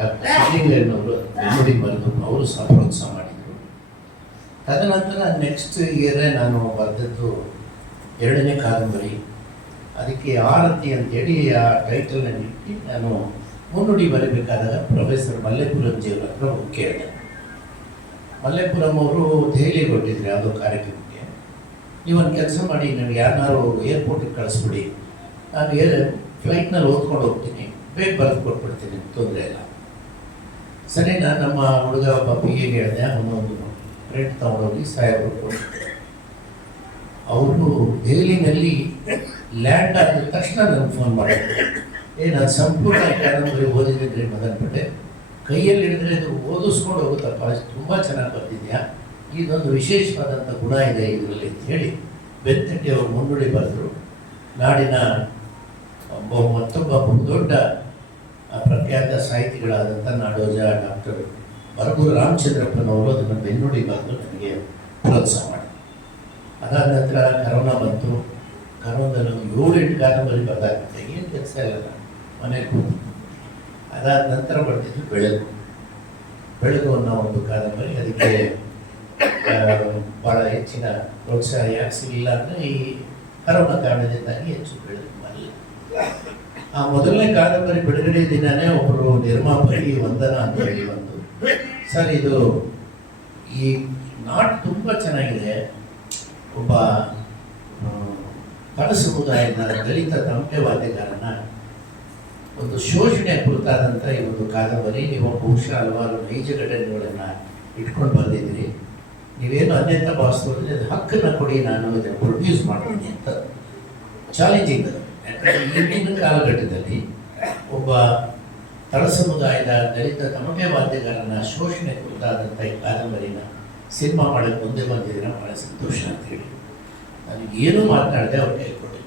Doctor ಸಿದ್ಲಿಂಗಯ್ಯನವರು ಬೆಂಗಳೂರಿಗೆ ಬರೆದು ಅವರು ಸಹ ಪ್ರೋತ್ಸಾಹ ಮಾಡಿದರು. ತದನಂತರ ನೆಕ್ಸ್ಟ್ ಇಯರೇ ನಾನು ಬರೆದದ್ದು 2ನೇ ಕಾದಂಬರಿ. ಅದಕ್ಕೆ ಆರತಿ ಅಂತೇಳಿ ಆ ಟೈಟಲನ್ನು ಇಟ್ಟು ನಾನು ಮುನ್ನುಡಿ ಬರೀಬೇಕಾದಾಗ ಪ್ರೊಫೆಸರ್ ಮಲ್ಲೇಪುರಂಜಿಯವ್ರ ಹತ್ರ ಹೋಗಿ ಕೇಳಿದೆ. ಮಲ್ಲೇಪುರಂ ಅವರು ದೆಹಲಿಗೆ ಹೊರಟಿದ್ರು ಯಾವುದೋ ಕಾರ್ಯಕ್ರಮಕ್ಕೆ. ನೀವೊಂದು ಕೆಲಸ ಮಾಡಿ, ನನಗೆ ಯಾರನ್ನಾರು ಏರ್ಪೋರ್ಟಿಗೆ ಕಳಿಸ್ಬಿಡಿ, ನಾನು ಫ್ಲೈಟ್ನಲ್ಲಿ ಓದ್ಕೊಂಡು ಹೋಗ್ತೀನಿ, ಬೇಗ ಬರೆದು ಕೊಟ್ಬಿಡ್ತೀನಿ, ತೊಂದರೆ ಇಲ್ಲ. ಸರಿ, ನಾನು ನಮ್ಮ ಹುಡುಗ ಪಪ್ಪಿಗೆ ಹೇಳಿದೆ, ಅವನೊಂದು ಫ್ರೆಂಡ್ ತೊಗೊಂಡೋಗಿ ಸಾಹೇಬರು ಕೊಟ್ಟಿದ್ದೆ. ಅವರು ದೆಹಲಿನಲ್ಲಿ ಲ್ಯಾಂಡ್ ಆದ ತಕ್ಷಣ ನನಗೆ ಫೋನ್ ಮಾಡಿದ್ರು. ನಾನು ಸಂಪೂರ್ಣ ಕಾದಂಬರಿ ಓದಿದ್ರೆ ಮದನ್ಪಟ್ಟೆ, ಕೈಯಲ್ಲಿ ಹಿಡಿದ್ರೆ ಇದು ಓದಿಸ್ಕೊಂಡು ಹೋಗುತ್ತಪ್ಪ, ತುಂಬ ಚೆನ್ನಾಗಿ ಬರ್ತಿದ್ಯಾ, ಇದೊಂದು ವಿಶೇಷವಾದಂಥ ಗುಣ ಇದೆ ಇದರಲ್ಲಿ ಅಂತ ಹೇಳಿ ಬೆತ್ತಟ್ಟಿ ಅವರು ಮುನ್ನುಡಿ ಬರೆದರು. ನಾಡಿನ ಮತ್ತೊಬ್ಬ ಬಹುದೊಡ್ಡ ಪ್ರಖ್ಯಾತ ಸಾಹಿತಿಗಳಾದಂಥ ನಾಡೋಜ ಡಾಕ್ಟರ್ ಬರಗೂರು ರಾಮಚಂದ್ರಪ್ಪನವರು ಅದನ್ನು ಬೆನ್ನುಡಿ ಬರೆದು ನನಗೆ ಪ್ರೋತ್ಸಾಹ ಮಾಡಿದರು. ಅದಾದ ನಂತರ ಕರೋನಾ ಬಂತು. ಕರೋನಾದಲ್ಲಿ 7-8 ಕಾದಂಬರಿ ಬರೆದಾಗುತ್ತೆ, ಏನು ಕೆಲಸ ಇಲ್ಲ, ಮನೆಗೆ ಕೂತು. ಅದಾದ ನಂತರ ಬರ್ತಿದ್ದು ಬೆಳಗು ಅನ್ನೋ ಒಂದು ಕಾದಂಬರಿ. ಅದಕ್ಕೆ ಭಾಳ ಹೆಚ್ಚಿನ ಪ್ರೋತ್ಸಾಹ ಯಾಕೆ ಸಿಗಲಿಲ್ಲ ಅಂದರೆ ಈ ಕರೋನಾ ಕಾರಣದಿಂದಾಗಿ ಹೆಚ್ಚು ಬೆಳಕು ಬರಲಿಲ್ಲ. ಆ ಮೊದಲನೇ ಕಾದಂಬರಿ ಬಿಡುಗಡೆ ದಿನವೇ ಒಬ್ಬರು ನಿರ್ಮಾಪಕಿ ವಂದನಾ ಅಂತ ಹೇಳಿ ಒಂದು, ಸರ್ ಇದು ಈ ನಾಟ್ ತುಂಬ ಚೆನ್ನಾಗಿದೆ, ಒಬ್ಬ ಕಡ ಸಮುದಾಯದ ದಲಿತ ತಮಟೆ ವಾದ್ಯಗಾರನ ಒಂದು ಶೋಷಣೆ ಕುರಿತಾದಂಥ ಈ ಒಂದು ಕಾದಂಬರಿ, ನೀವು ಬಹುಶಃ ಹಲವಾರು ನೈಜ ಘಟನೆಗಳನ್ನು ಇಟ್ಕೊಂಡು ಬಂದಿದ್ದೀರಿ, ನೀವೇನು ಅನ್ಯಂತ ಭಾವಿಸ್ಕೊಂಡ್ರೆ ಅದು ಹಕ್ಕನ್ನು ಕೊಡಿ, ನಾನು ಇದನ್ನು ಪ್ರೊಡ್ಯೂಸ್ ಮಾಡ್ತೀನಿ ಅಂತ ಚಾಲೆಂಜಿಂಗ್ ಅದು. ಯಾಕಂದರೆ ಈಗಿನ ಕಾಲಘಟ್ಟದಲ್ಲಿ ಒಬ್ಬ ತಳ ಸಮುದಾಯದ ದಲಿತ ತಮಟೆ ವಾದ್ಯಗಾರನ ಶೋಷಣೆ ಕುರಿತಾದಂಥ ಈ ಕಾದಂಬರಿನ ಸಿನಿಮಾ ಮಾಡೋಕ್ಕೆ ಮುಂದೆ ಬಂದಿದ್ದೀರ, ಭಾಳ ಸಂತೋಷ ಅಂತೇಳಿ ನಾನು ಏನೂ ಮಾತನಾಡಿದೆ ಅವ್ರು ಕೇಳ್ಕೊಡಿ.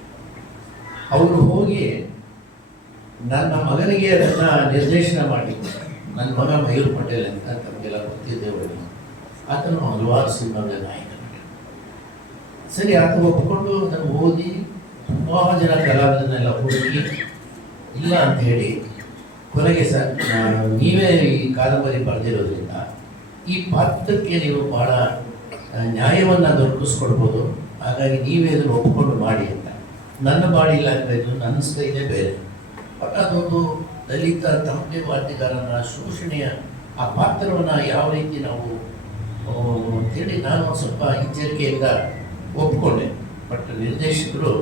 ಅವರು ಹೋಗಿ ನನ್ನ ಮಗನಿಗೆ ಅದನ್ನು ನಿರ್ದೇಶನ ಮಾಡಿದ್ದು. ನನ್ನ ಮಗ ಮಯೂರ್ ಪಟೇಲ್ ಅಂತ ತಮಗೆಲ್ಲ ಗೊತ್ತಿದ್ದೆ, ಒಳ್ಳೆ ಆತನು ಹಲವಾರು ಸಿನಿಮಾಗಳ ನಾಯಕ. ಸರಿ, ಆತ ಒಪ್ಪಿಕೊಂಡು ಅದನ್ನು ಓದಿ ತುಂಬ ಜನ ಕಲಾವಿದನ್ನೆಲ್ಲ ಹುಡುಕಿ ಇಲ್ಲ ಅಂತ ಹೇಳಿ ಕೊನೆಗೆ ಸರ್ ನೀವೇ ಈ ಕಾದಂಬರಿ ಬರೆದಿರೋದ್ರಿಂದ ಈ ಪಾತ್ರಕ್ಕೆ ನೀವು ಭಾಳ ನ್ಯಾಯವನ್ನು ದೊರಕಿಸ್ಕೊಡ್ಬೋದು, ಹಾಗಾಗಿ ನೀವೇ ಅದನ್ನು ಒಪ್ಪಿಕೊಂಡು ಮಾಡಿ ಅಂತ. ನನ್ನ ಬಾಡಿ ಇಲ್ಲ ಅಂದರೆ ಇದು ನನ್ನ ಸ್ಟೈಲೇ ಬೇರೆ, ಬಟ್ ಅದೊಂದು ದಲಿತ ತಮಟೆ ವಾದ್ಯಗಾರನ ಶೋಷಣೆಯ ಆ ಪಾತ್ರವನ್ನು ಯಾವ ರೀತಿ ನಾವು ಅಂತೇಳಿ ನಾನು ಒಂದು ಸ್ವಲ್ಪ ಎಚ್ಚರಿಕೆಯಿಂದ ಒಪ್ಕೊಂಡೆ. ಬಟ್ ನಿರ್ದೇಶಕರು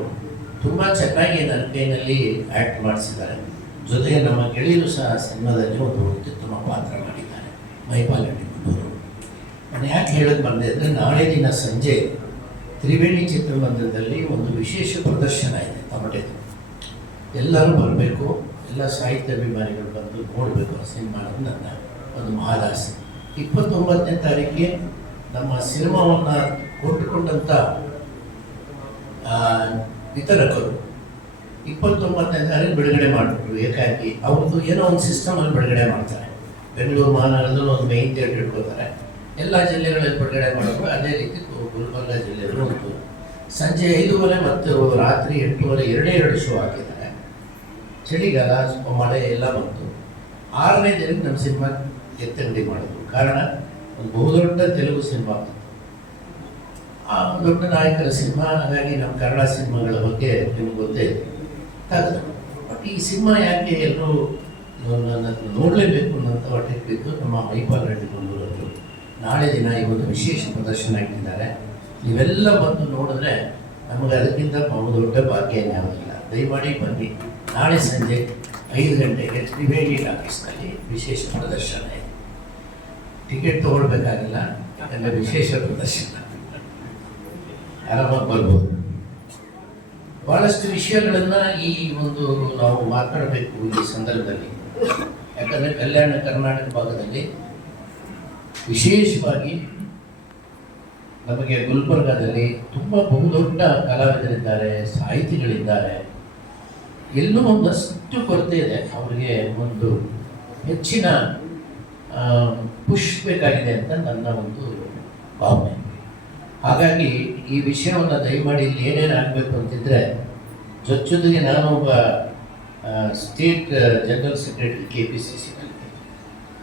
ತುಂಬ ಚೆನ್ನಾಗಿ ನನ್ನ ಕೈನಲ್ಲಿ ಆ್ಯಕ್ಟ್ ಮಾಡಿಸಿದ್ದಾರೆ. ಜೊತೆಗೆ ನಮ್ಮ ಗೆಳೆಯರು ಸಹ ಸಿನಿಮಾದಲ್ಲಿ ಒಂದು ಅತ್ಯುತ್ತಮ ಪಾತ್ರ ಮಾಡಿದ್ದಾರೆ, ಮೈಪಾಲ್ ಅವರು. ನಾನು ಯಾಕೆ ಹೇಳೋದು ಬಂದೆ ಅಂದರೆ, ನಾಳೆ ದಿನ ಸಂಜೆ ತ್ರಿವೇಣಿ ಚಿತ್ರಮಂದಿರದಲ್ಲಿ ಒಂದು ವಿಶೇಷ ಪ್ರದರ್ಶನ ಇದೆ ತಮಟೆದು. ಎಲ್ಲರೂ ಬರಬೇಕು, ಎಲ್ಲ ಸಾಹಿತ್ಯ ಅಭಿಮಾನಿಗಳು ಬಂದು ನೋಡಬೇಕು ಆ ಸಿನಿಮಾನ, ನನ್ನ ಒಂದು ಮಹದಾಸೆ. 29ನೇ ತಾರೀಕಿಗೆ ನಮ್ಮ ಸಿನಿಮಾವನ್ನು ಕೊಟ್ಟುಕೊಂಡಂಥ ವಿತರಕರು 29ನೇ ತಾರೀಕು ಬಿಡುಗಡೆ ಮಾಡಿಬಿಟ್ರು. ಏಕಾಗಿ ಅವ್ರದ್ದು ಏನೋ ಒಂದು ಸಿಸ್ಟಮಲ್ಲಿ ಬಿಡುಗಡೆ ಮಾಡ್ತಾರೆ. ಬೆಂಗಳೂರು ಮಹಾನಗರದಲ್ಲಿ ಒಂದು ಮೈನ್ ಥಿಯೇಟರ್ ಇಟ್ಕೋತಾರೆ, ಎಲ್ಲ ಜಿಲ್ಲೆಗಳಲ್ಲಿ ಬಿಡುಗಡೆ ಮಾಡೋದು. ಅದೇ ರೀತಿ ಗುಲ್ಬರ್ಗ ಜಿಲ್ಲೆಯಲ್ಲೂ ಒಂದು ಸಂಜೆ 5:30 ಮತ್ತು ರಾತ್ರಿ 8:30 2 ಶೋ ಹಾಕಿದ್ದಾರೆ. ಚಳಿಗಾಲ, ಸ್ವಲ್ಪ ಮಳೆ ಎಲ್ಲ ಬಂತು. 6ನೇ ದಿನಕ್ಕೆ ನಮ್ಮ ಸಿನಿಮಾ ಎತ್ತಂಗಡಿ ಮಾಡಿದ್ರು. ಕಾರಣ, ಒಂದು ಬಹುದೊಡ್ಡ ತೆಲುಗು ಸಿನಿಮಾ, ಆ ದೊಡ್ಡ ನಾಯಕರ ಸಿನಿಮಾ. ಹಾಗಾಗಿ ನಮ್ಮ ಕನ್ನಡ ಸಿನಿಮಾಗಳ ಬಗ್ಗೆ ನಿಮ್ಗೆ ಗೊತ್ತೇ ತೆಗೆದು. ಬಟ್ ಈ ಸಿನಿಮಾ ಯಾಕೆ ಎಲ್ಲರೂ ನೋಡಲೇಬೇಕು ಅನ್ನೋಂಥ ಹೊಟ್ಟೆಗೆ ಬಿದ್ದು ನಮ್ಮ ಮೈಪಾಲ್ ರೆಡ್ಡಿ ಬಂದವರು ನಾಳೆ ದಿನ ಈ ಒಂದು ವಿಶೇಷ ಪ್ರದರ್ಶನ ಇಟ್ಟಿದ್ದಾರೆ. ನೀವೆಲ್ಲ ಬಂದು ನೋಡಿದ್ರೆ ನಮಗೆ ಅದಕ್ಕಿಂತ ಬಹುದೊಡ್ಡ ಭಾಗ್ಯ ಯಾವುದಿಲ್ಲ. ದಯಮಾಡಿ ಬನ್ನಿ. ನಾಳೆ ಸಂಜೆ 5 ಗಂಟೆಗೆ ತ್ರಿವೇಣಿ ಟಾಕೀಸ್ನಲ್ಲಿ ವಿಶೇಷ ಪ್ರದರ್ಶನ ಇದೆ. ಟಿಕೆಟ್ ತೊಗೊಳ್ಬೇಕಾಗಿಲ್ಲ, ಯಾಕಂದರೆ ವಿಶೇಷ ಪ್ರದರ್ಶನ, ಆರಾಮಾಗಿ ಬರ್ಬೋದು. ಭಾಳಷ್ಟು ವಿಷಯಗಳನ್ನು ಈ ಒಂದು ನಾವು ಮಾತನಾಡಬೇಕು ಈ ಸಂದರ್ಭದಲ್ಲಿ. ಯಾಕಂದರೆ ಕಲ್ಯಾಣ ಕರ್ನಾಟಕ ಭಾಗದಲ್ಲಿ ವಿಶೇಷವಾಗಿ ನಮಗೆ ಗುಲ್ಬರ್ಗಾದಲ್ಲಿ ತುಂಬ ಬಹುದೊಡ್ಡ ಕಲಾವಿದರಿದ್ದಾರೆ, ಸಾಹಿತಿಗಳಿದ್ದಾರೆ. ಎಲ್ಲೂ ಒಂದಷ್ಟು ಕೊರತೆ ಇದೆ. ಅವರಿಗೆ ಒಂದು ಹೆಚ್ಚಿನ ಪುಷ್ ಬೇಕಾಗಿದೆ ಅಂತ ನನ್ನ ಒಂದು ಭಾವನೆ. ಹಾಗಾಗಿ ಈ ವಿಷಯವನ್ನು ದಯಮಾಡಿ ಇಲ್ಲಿ ಏನೇನು ಆಗಬೇಕು ಅಂತಿದ್ರೆ, ಜೊತೆಗೆ ನಾನು ಒಬ್ಬ ಸ್ಟೇಟ್ ಜನರಲ್ ಸೆಕ್ರೆಟರಿ KPCC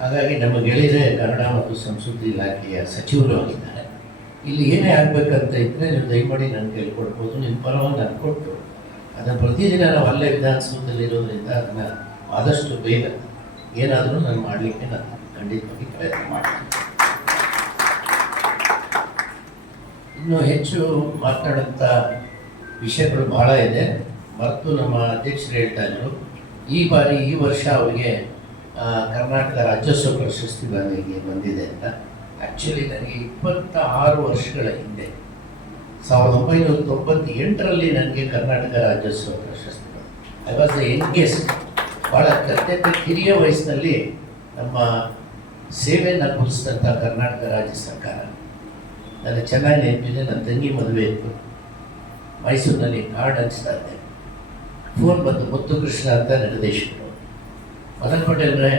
ಹಾಗಾಗಿ ನಮ್ಮ ಗೆಳೆಯರೇ ಕನ್ನಡ ಮತ್ತು ಸಂಸ್ಕೃತಿ ಇಲಾಖೆಯ ಸಚಿವರು ಆಗಿದ್ದಾರೆ. ಇಲ್ಲಿ ಏನೇ ಆಗಬೇಕಂತ ಇದ್ದರೆ ನೀವು ದಯಮಾಡಿ ನಾನು ಕೇಳ್ಕೊಡ್ಬೋದು. ನಿಮ್ಮ ಪರವಾಗಿ ನಾನು ಕೊಟ್ಟು ಅದನ್ನು ಪ್ರತಿದಿನ ನಾವು ಅಲ್ಲೇ ವಿಧಾನಸೌಧದಲ್ಲಿ ಇರೋದ್ರಿಂದ ಅದನ್ನು ಆದಷ್ಟು ಬೇಗ ಏನಾದರೂ ನಾನು ಮಾಡಲಿಕ್ಕೆ ನಾನು ಖಂಡಿತವಾಗಿ ಪ್ರಯತ್ನ ಮಾಡ್ತೀನಿ. ಇನ್ನೂ ಹೆಚ್ಚು ಮಾತನಾಡೋಂಥ ವಿಷಯಗಳು ಬಹಳ ಇದೆ. ಮತ್ತು ನಮ್ಮ ಅಧ್ಯಕ್ಷರು ಹೇಳ್ತಾ ಇದ್ರು ಈ ವರ್ಷ ಅವರಿಗೆ ಕರ್ನಾಟಕ ರಾಜ್ಯೋತ್ಸವ ಪ್ರಶಸ್ತಿ ಬಂದಿದೆ ಅಂತ. ಆ್ಯಕ್ಚುಲಿ ನನಗೆ 26 ವರ್ಷಗಳ ಹಿಂದೆ 1998ರಲ್ಲಿ ನನಗೆ ಕರ್ನಾಟಕ ರಾಜ್ಯೋತ್ಸವ ಪ್ರಶಸ್ತಿ ಬಂತು. I was the youngest. ಭಾಳ ಅತ್ಯಂತ ಕಿರಿಯ ವಯಸ್ಸಿನಲ್ಲಿ ನಮ್ಮ ಸೇವೆಯನ್ನು ಗುರುಸಿದಂಥ ಕರ್ನಾಟಕ ರಾಜ್ಯ ಸರ್ಕಾರ ನನಗೆ ಚೆನ್ನಾಗಿ ನೆನಪಿದೆ. ನನ್ನ ತಂಗಿ ಮದುವೆ ಇತ್ತು, ಮೈಸೂರಿನಲ್ಲಿ ಕಾರ್ಡ್ ಹಂಚ್ತಾ ಇದ್ದೆ. ಫೋನ್ ಬಂದು ಮುತ್ತು ಕೃಷ್ಣ ಅಂತ ನಿರ್ದೇಶಕರು, ಮದನ್ ಪಟೇಲ್ರೆ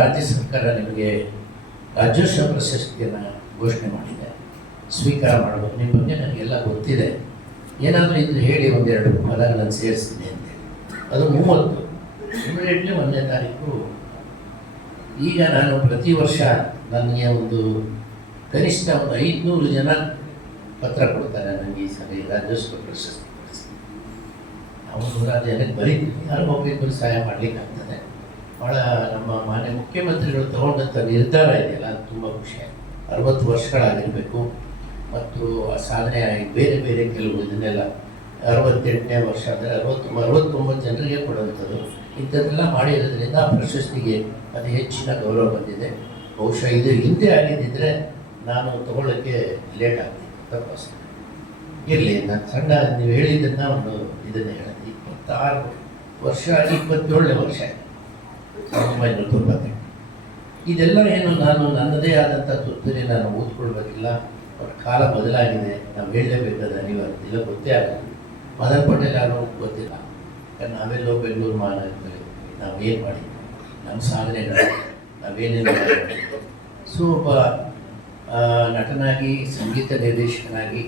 ರಾಜ್ಯ ಸರ್ಕಾರ ನಿಮಗೆ ರಾಜ್ಯೋತ್ಸವ ಪ್ರಶಸ್ತಿಯನ್ನು ಘೋಷಣೆ ಮಾಡಿದೆ, ಸ್ವೀಕಾರ ಮಾಡಬೇಕು. ನಿಮ್ಮ ಬಗ್ಗೆ ನನಗೆಲ್ಲ ಗೊತ್ತಿದೆ, ಏನಾದರೂ ಇದ್ದು ಹೇಳಿ ಒಂದೆರಡು ಪದಗಳನ್ನು ಸೇರಿಸ್ತೀನಿ ಅಂತೇಳಿ. ಅದು 30 ಇಮಿಡಿಯೇಟ್ಲಿ 1ನೇ ತಾರೀಕು. ಈಗ ನಾನು ಪ್ರತಿ ವರ್ಷ ನನಗೆ ಒಂದು ಕನಿಷ್ಠ 500 ಜನ ಪತ್ರ ಕೊಡ್ತಾರೆ ನನಗೆ ಈ ಸಲ ರಾಜ್ಯೋತ್ಸವ ಪ್ರಶಸ್ತಿ ನಾವು 100 ಜನಕ್ಕೆ ಬರೀತೀವಿ. ಯಾರು ಒಬ್ಬರಿಬ್ಬರು ಸಹಾಯ ಮಾಡಲಿಕ್ಕಾಗ್ತದೆ. ಭಾಳ ನಮ್ಮ ಮಾನ್ಯ ಮುಖ್ಯಮಂತ್ರಿಗಳು ತಗೊಂಡಂಥ ನಿರ್ಧಾರ ಇದೆಯಲ್ಲ, ಅದು ತುಂಬ ಖುಷಿಯಾಗಿದೆ. 60 ವರ್ಷಗಳಾಗಿರಬೇಕು ಮತ್ತು ಆ ಸಾಧನೆ ಬೇರೆ ಬೇರೆ ಕೆಲವು ಇದನ್ನೆಲ್ಲ 68ನೇ ವರ್ಷ ಅಂದರೆ 69 ಜನರಿಗೆ ಕೊಡುವಂಥದ್ದು. ಇಂಥದ್ದೆಲ್ಲ ಮಾಡಿರೋದ್ರಿಂದ ಆ ಪ್ರಶಸ್ತಿಗೆ ಅದು ಹೆಚ್ಚಿನ ಗೌರವ ಬಂದಿದೆ. ಬಹುಶಃ ಇದು ಹಿಂದೆ ಆಗಿದ್ದಿದ್ರೆ ನಾನು ತಗೊಳ್ಳೋಕ್ಕೆ ಲೇಟ್ ಆಗ್ತಿತ್ತು, ತಪ್ಪಾಸ್ತು. ಇರಲಿ, ನಾನು ಸಣ್ಣ ನೀವು ಹೇಳಿದ್ದನ್ನು ಒಂದು ಇದನ್ನು ಹೇಳೋದು 26 ವರ್ಷ 27ನೇ ವರ್ಷ 1998. ಇದೆಲ್ಲ ಏನು ನಾನು ನನ್ನದೇ ಆದಂಥ ತುರ್ತುರಿ ನಾನು ಓದ್ಕೊಳ್ಬೇಕಿಲ್ಲ. ಬಟ್ ಕಾಲ ಬದಲಾಗಿದೆ, ನಾವು ಹೇಳಲೇಬೇಕಾದ ಅನಿವಾರ್ಯತೆ ಇಲ್ಲ. ಗೊತ್ತೇ ಆಗಲ್ಲ. ಮದನ್ ಪಟೇಲ್ ಯಾರು ಗೊತ್ತಿಲ್ಲ. ಯಾಕಂದ್ರೆ ನಾವೆಲ್ಲೋ ಬೆಂಗಳೂರು ಮಹಾನಗರದಲ್ಲಿ ನಾವೇನು ಮಾಡಿದ್ವಿ, ನಮ್ಮ ಸಾಧನೆಗಳು ನಾವೇನೇನು ಮಾಡಿದ್ವಿ. ಸೊ ಒಬ್ಬ ನಟನಾಗಿ, ಸಂಗೀತ ನಿರ್ದೇಶಕನಾಗಿ,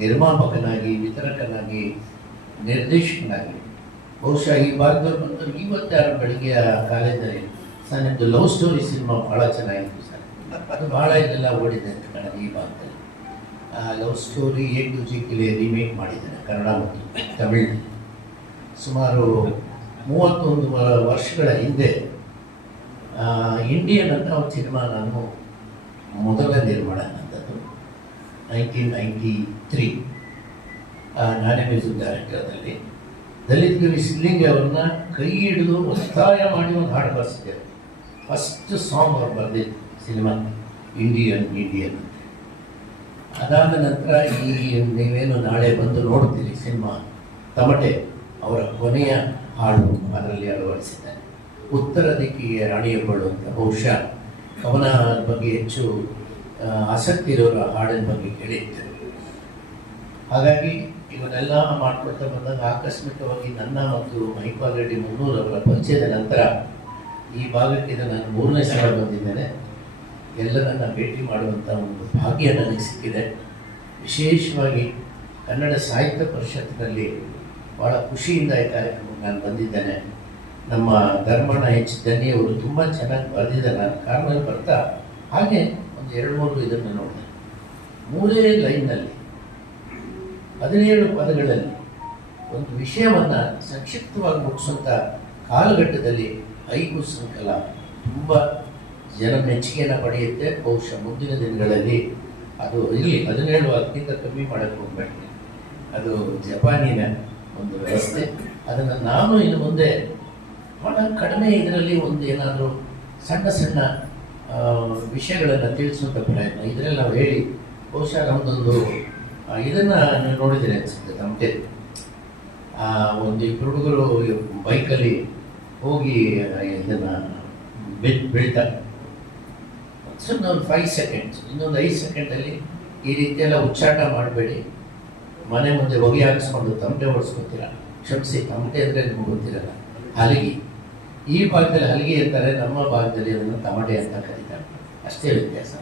ನಿರ್ಮಾಪಕನಾಗಿ, ವಿತರಕನಾಗಿ, ನಿರ್ದೇಶಕನಾಗಿ ಬಹುಶಃ ಈ ಭಾಗದಲ್ಲಿ ಬಂದು ಇವತ್ತಾರು ಬೆಳಿಗ್ಗೆ ಕಾಲೇಜಲ್ಲಿ ಸರ್ ನಿಮ್ಮದು ಲವ್ ಸ್ಟೋರಿ ಸಿನಿಮಾ ಭಾಳ ಚೆನ್ನಾಗಿತ್ತು ಸರ್, ಅದು ಭಾಳ ಇದೆಲ್ಲ ಓಡಿದೆ ಅಂತ ಕಾಣೋದು. ಈ ಭಾಗದಲ್ಲಿ ಲವ್ ಸ್ಟೋರಿ A2G ರೀಮೇಕ್ ಮಾಡಿದ್ದಾರೆ ಕನ್ನಡ ಮತ್ತು ತಮಿಳಿನಲ್ಲಿ. ಸುಮಾರು 31 ವರ್ಷಗಳ ಹಿಂದೆ ಇಂಡಿಯನ್ ಅಂತ ಒಂದು ಸಿನಿಮಾ ನಾನು ಮೊದಲ ನಿರ್ಮಾಣ ಅಂಥದ್ದು 1993. ನಾನೇ ಮ್ಯೂಸಿಕ್ ಡೈರೆಕ್ಟರ್ದಲ್ಲಿ ದಲಿತ್ ಕವಿ ಸಿದ್ಲಿಂಗಿ ಅವ್ರನ್ನ ಕೈ ಹಿಡಿದು ಒತ್ತಾಯ ಮಾಡಿ ಒಂದು ಹಾಡು ಬರ್ಸಿದ್ದೆ. ಫಸ್ಟ್ ಸಾಂಗ್ ಅವ್ರು ಬರೆದಿದ್ದು ಸಿನಿಮಾ ಇಂಡಿಯನ್ ಅಂತ. ಅದಾದ ನಂತರ ಈ ನೀವೇನು ನಾಳೆ ಬಂದು ನೋಡ್ತೀರಿ ಸಿನಿಮಾ ತಮಟೆ, ಅವರ ಕೊನೆಯ ಹಾಡು ಅದರಲ್ಲಿ ಅಳವಡಿಸಿದ್ದಾರೆ. ಉತ್ತರ ದಿಕ್ಕಿಗೆ ರಾಣಿಯೊಬ್ಬಳು ಅಂತ. ಬಹುಶಃ ಕವನ ಬಗ್ಗೆ ಹೆಚ್ಚು ಆಸಕ್ತಿ ಇರೋರ ಹಾಡಿನ ಬಗ್ಗೆ ಕೇಳಿದ್ದೆ. ಹಾಗಾಗಿ ಇವನ್ನೆಲ್ಲ ಮಾಡ್ಕೊಳ್ತಾ ಬಂದಾಗ ಆಕಸ್ಮಿಕವಾಗಿ ನನ್ನ ಮತ್ತು ಮಹಿಪಾಲ್ ರೆಡ್ಡಿ ಮುನ್ನೂರ್ ಅವರ ಪರಿಚಯದ ನಂತರ ಈ ಭಾಗಕ್ಕೆ ಇದು ನಾನು 3ನೇ ಸಲ ಬಂದಿದ್ದೇನೆ. ಎಲ್ಲರನ್ನ ಭೇಟಿ ಮಾಡುವಂಥ ಒಂದು ಭಾಗ್ಯ ನನಗೆ ಸಿಕ್ಕಿದೆ. ವಿಶೇಷವಾಗಿ ಕನ್ನಡ ಸಾಹಿತ್ಯ ಪರಿಷತ್ತಿನಲ್ಲಿ ಭಾಳ ಖುಷಿಯಿಂದ ಈ ಕಾರ್ಯಕ್ರಮಕ್ಕೆ ನಾನು ಬಂದಿದ್ದೇನೆ. ನಮ್ಮ ಧರ್ಮಣ್ಣ H. ದನ್ನಿಯವರು ತುಂಬ ಚೆನ್ನಾಗಿ ಬರೆದಿದ್ದಾರೆ. ನಾನು ಕಾರಣದಲ್ಲಿ ಬರ್ತಾ ಹಾಗೆ ಒಂದು 2-3 ಇದನ್ನು ನೋಡಿದೆ. 3 ಲೈನ್ನಲ್ಲಿ 17 ಪದಗಳಲ್ಲಿ ಒಂದು ವಿಷಯವನ್ನು ಸಂಕ್ಷಿಪ್ತವಾಗಿ ಮುಗಿಸುವಂಥ ಕಾಲಘಟ್ಟದಲ್ಲಿ 5 ಸಂಕಲ ತುಂಬ ಜನ ಮೆಚ್ಚುಗೆಯನ್ನು ಪಡೆಯುತ್ತೆ. ಬಹುಶಃ ಮುಂದಿನ ದಿನಗಳಲ್ಲಿ ಅದು ಇಲ್ಲಿ 17 ಅದಕ್ಕಿಂತ ಕಮ್ಮಿ ಮಾಡೋಕ್ಕೆ ಹೋಗ್ಬೇಡಿ. ಅದು ಜಪಾನಿನ ಒಂದು ವ್ಯವಸ್ಥೆ. ಅದನ್ನು ನಾನು ಇನ್ನು ಮುಂದೆ ಭಾಳ ಕಡಿಮೆ ಇದರಲ್ಲಿ ಒಂದು ಏನಾದರೂ ಸಣ್ಣ ಸಣ್ಣ ವಿಷಯಗಳನ್ನು ತಿಳಿಸುವಂಥ ಪ್ರಯತ್ನ ಇದರಲ್ಲಿ ನಾವು ಹೇಳಿ ಬಹುಶಃ ನಮ್ಮದೊಂದು ಇದನ್ನು ನೀವು ನೋಡಿದರೆ ಅನಿಸುತ್ತೆ. ತಮಗೆ ಒಂದು 2 ಹುಡುಗರು ಬೈಕಲ್ಲಿ ಹೋಗಿ ಇದನ್ನು ಬೀಳ್ತಾರೆ. ಸುಮ್ಮನೆ ಒಂದು 5 ಸೆಕೆಂಡ್ಸ್, ಇನ್ನೊಂದು 5 ಸೆಕೆಂಡಲ್ಲಿ ಈ ರೀತಿಯೆಲ್ಲ ಉಚ್ಚಾಟ ಮಾಡಬೇಡಿ. ಮನೆ ಮುಂದೆ ಹೊಗೆ ಹಾಕಿಸ್ಕೊಂಡು ತಮಟೆ ಓಡಿಸ್ಕೊತೀರ. ಕ್ಷಮಿಸಿ, ತಮಟೆ ಅಂದರೆ ನಿಮ್ಗೆ ಗೊತ್ತಿರಲ್ಲ, ಹಲಗಿ. ಈ ಭಾಗದಲ್ಲಿ ಹಲಗಿ ಅಂತಾರೆ, ನಮ್ಮ ಭಾಗದಲ್ಲಿ ಅದನ್ನು ತಮಟೆ ಅಂತ ಕರೀತಾರೆ. ಅಷ್ಟೇ ವ್ಯತ್ಯಾಸ.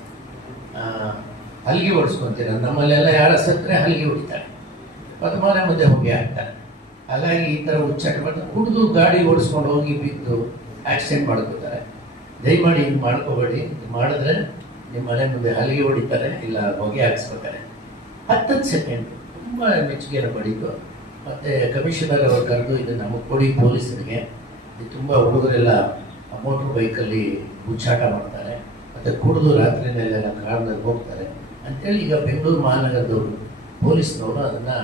ಹಲಗಿ ಓಡಿಸ್ಕೊತೀರ. ನಮ್ಮಲ್ಲೆಲ್ಲ ಯಾರ ಸತ್ತರೆ ಹಲಗಿ ಹೊಡಿತಾರೆ, ಮತ್ತು ಮನೆ ಮುಂದೆ ಹೊಗೆ ಹಾಕ್ತಾರೆ. ಹಾಗಾಗಿ ಈ ಥರ ಉಚ್ಚಾಟ ಮಾಡ್ತಾರೆ. ಕುಡಿದು ಗಾಡಿ ಓಡಿಸ್ಕೊಂಡು ಹೋಗಿ ಬಿದ್ದು ಆಕ್ಸಿಡೆಂಟ್ ಮಾಡ್ಕೋತಾರೆ. ದಯಮಾಡಿ ಇದು ಮಾಡ್ಕೋಬೇಡಿ. ಇದು ಮಾಡಿದ್ರೆ ನಿಮ್ಮ ಮನೆ ಮುಂದೆ ಹಲಿಗೆ ಹೊಡಿತಾರೆ, ಇಲ್ಲ ಹೊಗೆ ಹಾಕ್ಸ್ಬೇಕಾರೆ. 10 ಸೆಕೆಂಡ್ ತುಂಬ ಮೆಚ್ಚುಗೆಯನ್ನು ಪಡೀತು. ಮತ್ತು ಕಮಿಷನರ್ ಅವರು ಕರೆದು ಇದು ನಮಗೆ ಕೊಡಿ ಪೊಲೀಸರಿಗೆ, ಇದು ತುಂಬ ಹುಡುಗರೆಲ್ಲ ಮೋಟ್ರ್ ಬೈಕಲ್ಲಿ ಹುಚ್ಚಾಟ ಮಾಡ್ತಾರೆ ಮತ್ತು ಕುಡಿದು ರಾತ್ರಿನಲ್ಲೆಲ್ಲ ಕಾರಣದಲ್ಲಿ ಹೋಗ್ತಾರೆ ಅಂತೇಳಿ ಈಗ ಬೆಂಗಳೂರು ಮಹಾನಗರದವರು ಪೊಲೀಸ್ನವರು ಅದನ್ನು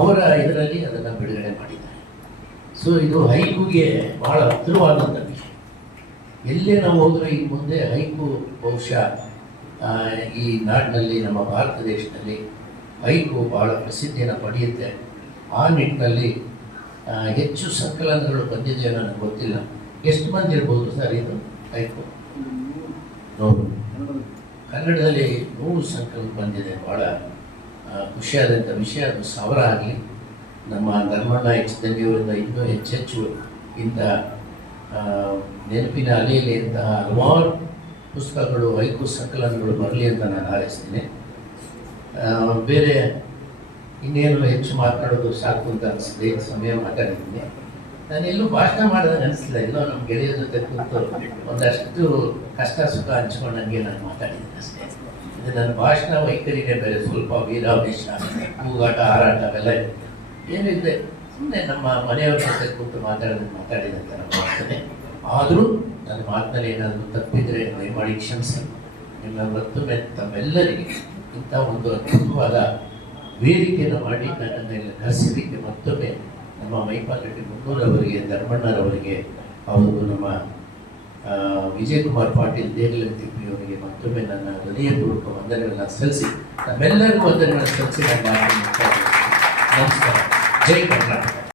ಅವರ ಇದರಲ್ಲಿ ಅದನ್ನು ಬಿಡುಗಡೆ ಮಾಡಿದ್ದಾರೆ. ಸೊ ಇದು ಹೈಕುಗೆ ಭಾಳ ಹತ್ತಿರವಾದಂಥ ವಿಷಯ. ಎಲ್ಲೇ ನಾವು ಹೋದರೂ ಈ ಮುಂದೆ ಹೈಕು ಬಹುಶಃ ಈ ನಾಡಿನಲ್ಲಿ, ನಮ್ಮ ಭಾರತ ದೇಶದಲ್ಲಿ ಹೈಕು ಭಾಳ ಪ್ರಸಿದ್ಧಿಯನ್ನು ಪಡೆಯುತ್ತೆ. ಆ ನಿಟ್ಟಿನಲ್ಲಿ ಹೆಚ್ಚು ಸಂಕಲನಗಳು ಬಂದಿದೆಯೋ ನನಗೆ ಗೊತ್ತಿಲ್ಲ. ಎಷ್ಟು ಮಂದಿ ಇರ್ಬೋದು ಸರ್ ಇದು ಹೈಕು? 100. ಕನ್ನಡದಲ್ಲಿ 100 ಸಂಕಲನ ಬಂದಿದೆ. ಭಾಳ ಖುಷಿಯಾದಂಥ ವಿಷಯ. ಅದು 1000 ಆಗಲಿ. ನಮ್ಮ ಧರ್ಮಣ್ಣ ಎಚ್ ತಂಗಿಯವರಿಂದ ಇನ್ನೂ ಹೆಚ್ಚೆಚ್ಚು ಇಂಥ ನೆನಪಿನ ಅಲೆಯಲ್ಲಿ ಇಂತಹ ಹಲವಾರು ಪುಸ್ತಕಗಳು, ಹೈಕು ಸಂಕಲನಗಳು ಬರಲಿ ಅಂತ ನಾನು ಹಾರೈಸ್ತೀನಿ. ಬೇರೆ ಇನ್ನೇನು ಹೆಚ್ಚು ಮಾತನಾಡೋದು ಸಾಕು ಅಂತ ಅನಿಸಿದೆ. ಸಮಯ ಮಾತಾಡಿದ್ದೀನಿ. ನಾನು ಎಲ್ಲೂ ಭಾಷಣ ಮಾಡೋದಂಗೆ ಅನಿಸ್ಲಿಲ್ಲ. ಎಲ್ಲೋ ನಮ್ಮ ಗೆಳೆಯರ ಜೊತೆ ಕೂತು ಒಂದಷ್ಟು ಕಷ್ಟ ಸುಖ ಹಂಚ್ಕೊಂಡಂಗೆ ನಾನು ಮಾತಾಡಿದ್ದೀನಿ ಅಷ್ಟೇ. ಇದು ನನ್ನ ಭಾಷಣ ವೈಖರಿನೇ ಬೇರೆ. ಸ್ವಲ್ಪ ವೀರಾವೇಶ, ಕೂಗಾಟ, ಹಾರಾಟ ಅವೆಲ್ಲ ಏನಿದೆ. ಸುಮ್ಮನೆ ನಮ್ಮ ಮನೆಯವ್ರ ಜೊತೆ ಕೂತು ಮಾತಾಡಿದಂತ ನಾನು ಮಾಡ್ತೇನೆ. ಆದರೂ ನನ್ನ ಮಾತಿನಲ್ಲಿ ಏನಾದರೂ ತಪ್ಪಿದರೆ ದಯಮಾಡಿ ಕ್ಷಮಿಸಿ. ನಿಮ್ಮ ಮತ್ತೊಮ್ಮೆ ತಮ್ಮೆಲ್ಲರಿಗೆ ಇಂಥ ಒಂದು ಅದ್ಭುತವಾದ ವೇದಿಕೆಯನ್ನು ಮಾಡಿ ನನ್ನನ್ನು ಕರೆಸಿದ್ದಕ್ಕೆ ಮತ್ತೊಮ್ಮೆ ನಮ್ಮ ಮೈಪಾಲ್ ರೆಡ್ಡಿ ಮುನ್ನೂರವರಿಗೆ, ಧರ್ಮಣ್ಣರವರಿಗೆ, ಅವರು ನಮ್ಮ ವಿಜಯಕುಮಾರ್ ಪಾಟೀಲ್ ದೇಗಲತಿಪ್ಪಿಯವರಿಗೆ ಮತ್ತೊಮ್ಮೆ ನನ್ನ ಹೃದಯಪೂರ್ವಕ ವಂದನೆಗಳನ್ನು ಸಲ್ಲಿಸಿ, ನಮ್ಮೆಲ್ಲರಿಗೂ ವಂದನೆಗಳನ್ನು ಸಲ್ಲಿಸಿ ನನ್ನ ನಮಸ್ಕಾರ. ಜೈ ಕರ್ನಾಟಕ.